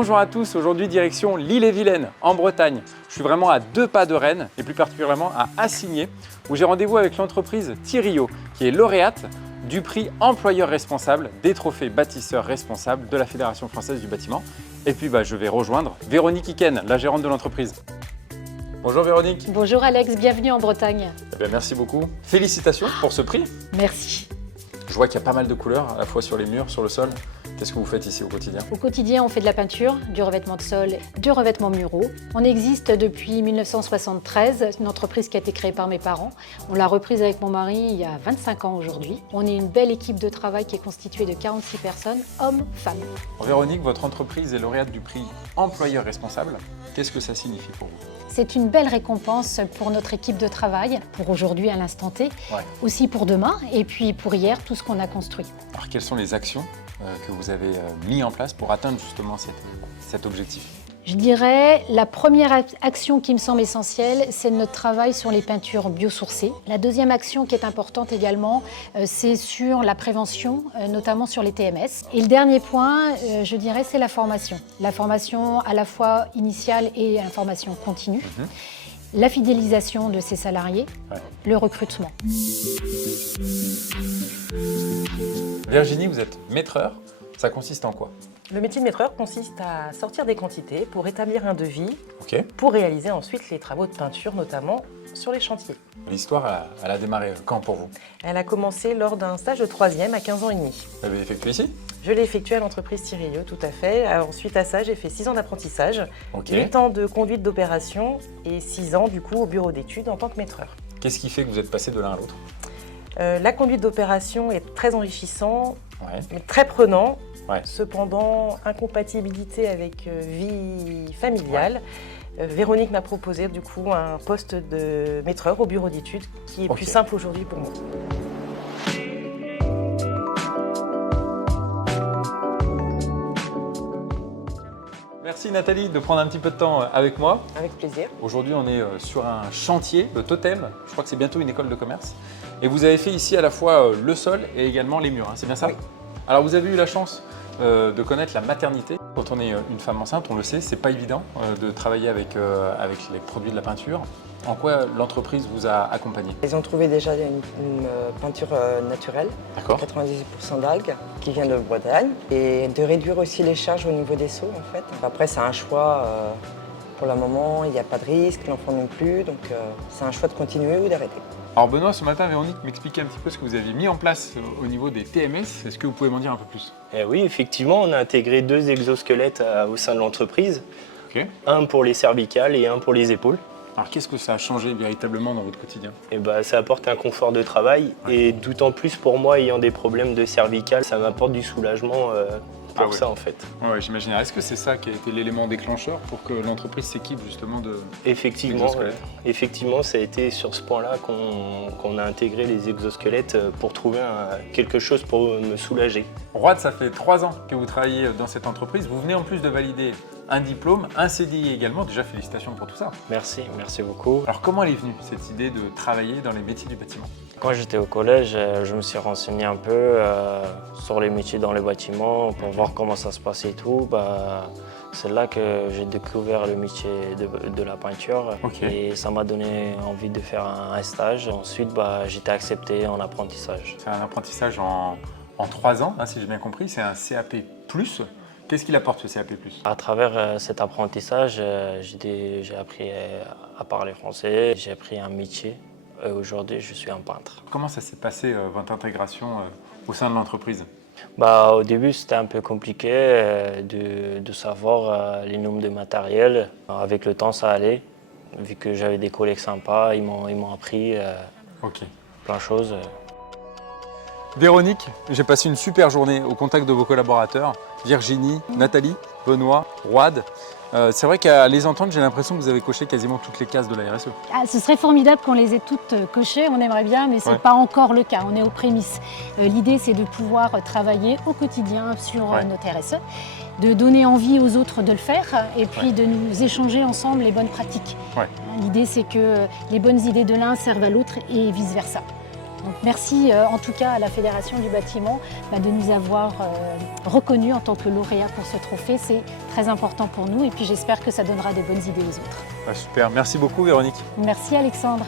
Bonjour à tous, aujourd'hui direction l'Ille-et-Vilaine, en Bretagne. Je suis vraiment à 2 pas de Rennes et plus particulièrement à Assigné, où j'ai rendez-vous avec l'entreprise Thiriot, qui est lauréate du prix employeur responsable des trophées bâtisseurs responsables de la Fédération française du bâtiment. Et puis je vais rejoindre Véronique Iken, la gérante de l'entreprise. Bonjour Véronique. Bonjour Alex, bienvenue en Bretagne. Merci beaucoup. Félicitations pour ce prix. Merci. Je vois qu'il y a pas mal de couleurs, à la fois sur les murs, sur le sol. Qu'est-ce que vous faites ici au quotidien? Au quotidien, on fait de la peinture, du revêtement de sol, du revêtement muraux. On existe depuis 1973, une entreprise qui a été créée par mes parents. On l'a reprise avec mon mari il y a 25 ans aujourd'hui. On est une belle équipe de travail qui est constituée de 46 personnes, hommes, femmes. Véronique, votre entreprise est lauréate du prix employeur responsable. Qu'est-ce que ça signifie pour vous? C'est une belle récompense pour notre équipe de travail, pour aujourd'hui à l'instant T, aussi pour demain et puis pour hier, tout ce qu'on a construit. Alors quelles sont les actions que vous avez mis en place pour atteindre justement cet objectif? Je dirais la première action qui me semble essentielle, c'est notre travail sur les peintures biosourcées. La deuxième action qui est importante également, c'est sur la prévention, notamment sur les TMS. Et le dernier point, je dirais, c'est la formation. La formation à la fois initiale et la formation continue. La fidélisation de ses salariés, le recrutement. Virginie, vous êtes maîtreur. Ça consiste en quoi? Le métier de maîtreur consiste à sortir des quantités pour établir un devis, pour réaliser ensuite les travaux de peinture, notamment sur les chantiers. L'histoire, elle a démarré quand pour vous? Elle a commencé lors d'un stage de 3e à 15 ans et demi. Vous l'avez effectué ici? Je l'ai effectué à l'entreprise Thiriot, tout à fait. Ensuite à ça, j'ai fait 6 ans d'apprentissage, 8 ans de conduite d'opération et 6 ans du coup au bureau d'études en tant que maîtreur. Qu'est-ce qui fait que vous êtes passé de l'un à l'autre? La conduite d'opération est très enrichissant, mais très prenant. Cependant, incompatibilité avec vie familiale. Véronique m'a proposé du coup un poste de maîtreur au bureau d'études qui est plus simple aujourd'hui pour moi. Merci Nathalie de prendre un petit peu de temps avec moi. Avec plaisir. Aujourd'hui, on est sur un chantier, le Totem. Je crois que c'est bientôt une école de commerce. Et vous avez fait ici à la fois le sol et également les murs, c'est bien ça? Oui. Alors vous avez eu la chance de connaître la maternité. Quand on est une femme enceinte, on le sait, c'est pas évident de travailler avec les produits de la peinture. En quoi l'entreprise vous a accompagné? Ils ont trouvé déjà une peinture naturelle, 98% d'algues, qui vient de Bretagne, et de réduire aussi les charges au niveau des seaux en fait. Après c'est un choix, pour le moment il n'y a pas de risque, l'enfant non plus, donc c'est un choix de continuer ou d'arrêter. Alors Benoît, ce matin, Véronique m'expliquait un petit peu ce que vous aviez mis en place au niveau des TMS. Est-ce que vous pouvez m'en dire un peu plus? Oui, effectivement, on a intégré 2 exosquelettes au sein de l'entreprise. Un pour les cervicales et un pour les épaules. Alors qu'est-ce que ça a changé véritablement dans votre quotidien? Ça apporte un confort de travail et d'autant plus pour moi, ayant des problèmes de cervicales, ça m'apporte du soulagement pour ça en fait. Ouais, j'imagine. Est-ce que c'est ça qui a été l'élément déclencheur pour que l'entreprise s'équipe justement de Effectivement, ça a été sur ce point-là qu'on a intégré les exosquelettes pour trouver quelque chose pour me soulager. Roide, ça fait 3 ans que vous travaillez dans cette entreprise. Vous venez en plus de valider un diplôme, un CDI également. Déjà, félicitations pour tout ça. Merci beaucoup. Alors, comment elle est venue cette idée de travailler dans les métiers du bâtiment? Quand j'étais au collège, je me suis renseigné un peu sur les métiers dans les bâtiments pour voir comment ça se passait et tout. C'est là que j'ai découvert le métier de la peinture et ça m'a donné envie de faire un stage. Ensuite, j'ai été accepté en apprentissage. C'est un apprentissage en 3 ans, si j'ai bien compris. C'est un CAP+. Qu'est-ce qu'il apporte ce CAP+? À travers cet apprentissage, j'ai appris à parler français, j'ai appris un métier. Aujourd'hui, je suis un peintre. Comment ça s'est passé, votre intégration au sein de l'entreprise? Au début, c'était un peu compliqué de savoir les nombres de matériel. Avec le temps, ça allait. Vu que j'avais des collègues sympas, ils m'ont appris plein de choses. Véronique, j'ai passé une super journée au contact de vos collaborateurs, Virginie, Nathalie, Benoît, Roide. C'est vrai qu'à les entendre, j'ai l'impression que vous avez coché quasiment toutes les cases de la RSE. Ce serait formidable qu'on les ait toutes cochées, on aimerait bien, mais ce n'est pas encore le cas, on est aux prémices. L'idée, c'est de pouvoir travailler au quotidien sur notre RSE, de donner envie aux autres de le faire et puis de nous échanger ensemble les bonnes pratiques. L'idée, c'est que les bonnes idées de l'un servent à l'autre et vice-versa. Donc, merci en tout cas à la Fédération du bâtiment de nous avoir reconnus en tant que lauréats pour ce trophée. C'est très important pour nous et puis j'espère que ça donnera des bonnes idées aux autres. Super, merci beaucoup Véronique. Merci Alexandre.